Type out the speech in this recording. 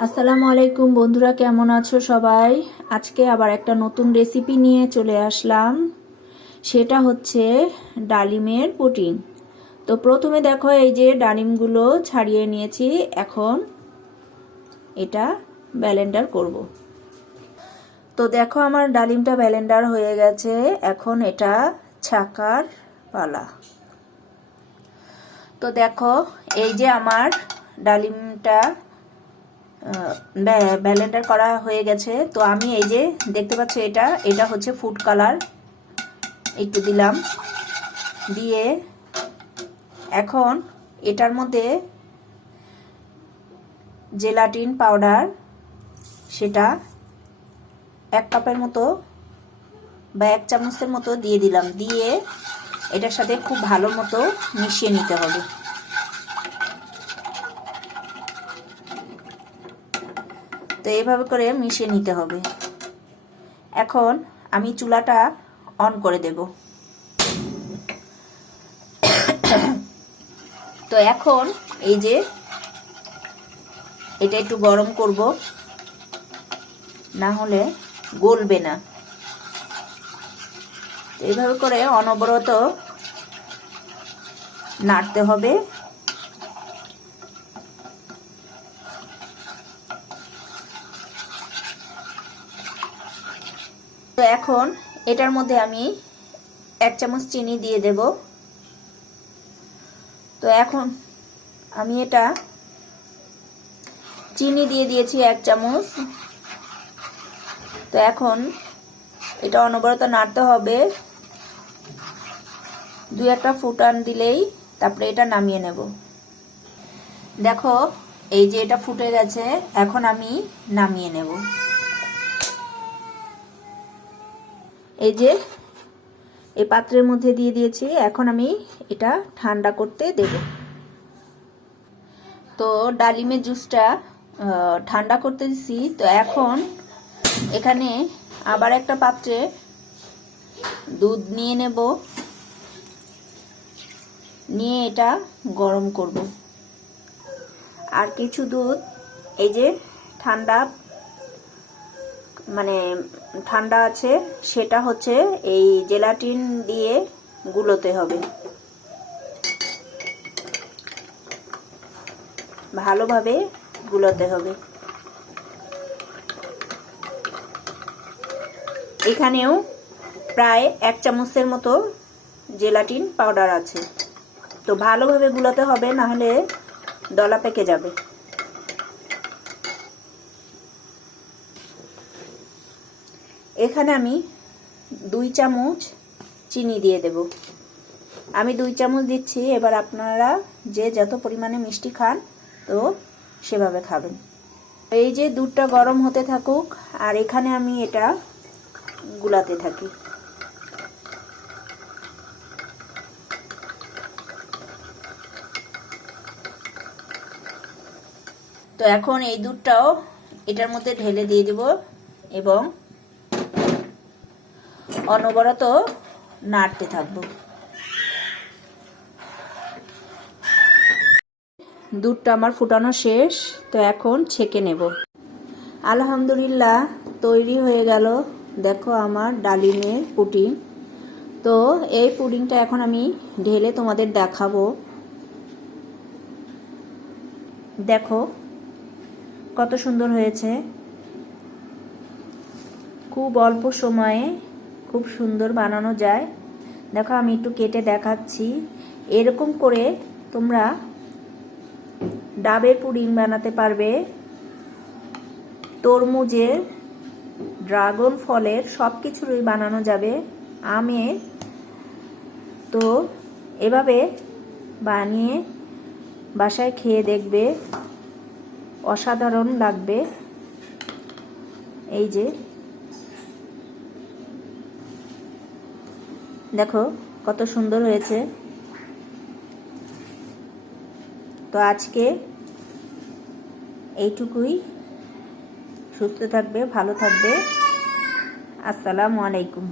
আসসালামু আলাইকুম বন্ধুরা, কেমন আছো সবাই? আজকে আবার একটা নতুন রেসিপি নিয়ে চলে আসলাম। সেটা হচ্ছে ডালিমের পুটিং তো প্রথমে দেখো, এই যে ডালিমগুলো ছাড়িয়ে নিয়েছি, এখন এটা ব্যালেন্ডার করব। তো দেখো, আমার ডালিমটা ব্যালেন্ডার হয়ে গেছে, এখন এটা ছাকার পালা। তো দেখো, এই যে আমার ডালিমটা ব্যালেন্ডার করা হয়ে গেছে। তো আমি এই যে দেখতে পাচ্ছ এটা এটা হচ্ছে ফুড কালার। একটু দিলাম। দিয়ে এখন এটার মধ্যে জেলাটিন পাউডার, সেটা এক কাপের মতো বা এক চামচের মতো দিয়ে দিলাম। দিয়ে এটার সাথে খুব ভালো মতো মিশিয়ে নিতে হবে। তো এইভাবে করে মিশিয়ে নিতে হবে। এখন আমি চুলাটা অন করে দেব। তো এখন এই যে এটা একটু গরম করব, না হলে গলবে না। এইভাবে করে অনবরত নাড়তে হবে। তো এখন এটার মধ্যে আমি এক চামচ চিনি দিয়ে দেব। তো এখন আমি এটা চিনি দিয়ে দিয়েছি এক চামচ। তো এখন এটা অনবরত নাড়তে হবে। দুই একটা ফুটান দিলেই তারপরে এটা নামিয়ে নেব। দেখো, এই যে এটা ফুটে গেছে, এখন আমি নামিয়ে নেব। এই যে, এই পাত্রের মধ্যে দিয়ে দিয়েছি। এখন আমি এটা ঠান্ডা করতে দেব। তো ডালিমের জুসটা ঠান্ডা করতে দিছি। তো এখন এখানে আবার একটা পাত্রে দুধ নিয়ে নেব। নিয়ে এটা গরম করব। আর কিছু দুধ, এই যে ঠান্ডা মানে ঠান্ডা আছে, সেটা হচ্ছে এই জেলাটিন দিয়ে গুলোতে হবে। ভালোভাবে গুলোতে হবে। এখানেও প্রায় এক চামচের মতো জেলাটিন পাউডার আছে। তো ভালোভাবে গুলোতে হবে, নাহলে দলা পেকে যাবে। এখানে আমি দুই চামচ চিনি দিয়ে দেব। আমি দুই চামচ দিচ্ছি, এবার আপনারা যে যত পরিমাণে মিষ্টি খান, তো সেভাবে খাবেন। এই যে দুধটা গরম হতে থাকুক, আর এখানে আমি এটা গুলাতে থাকি। তো এখন এই দুধটাও এটার মধ্যে ঢেলে দিয়ে দেব এবং অনবরত নাড়তে থাকব। দুধটা আমার ফুটানো শেষ, তো এখন ছেঁকে নেব। আলহামদুলিল্লাহ, তৈরি হয়ে গেল। দেখো আমার ডালিমের পুডিং। তো এই পুডিংটা এখন আমি ঢেলে তোমাদের দেখাবো। দেখো কত সুন্দর হয়েছে। খুব অল্প সময়ে খুব সুন্দর বানানো যায়। দেখো, আমি একটু কেটে দেখাচ্ছি। এরকম করে তোমরা ডাবের পুডিং বানাতে পারবে। তরমুজের, ড্রাগন ফলের সব কিছুরই বানানো যাবে। আমের। তো এভাবে বানিয়ে বাসায় খেয়ে দেখবে। অসাধারণ লাগবে। এই যে দেখো কত সুন্দর হয়েছে। তো আজকে এইটুকুই। সুস্থ থাকবে ভালো থাকবে। আসসালামু আলাইকুম।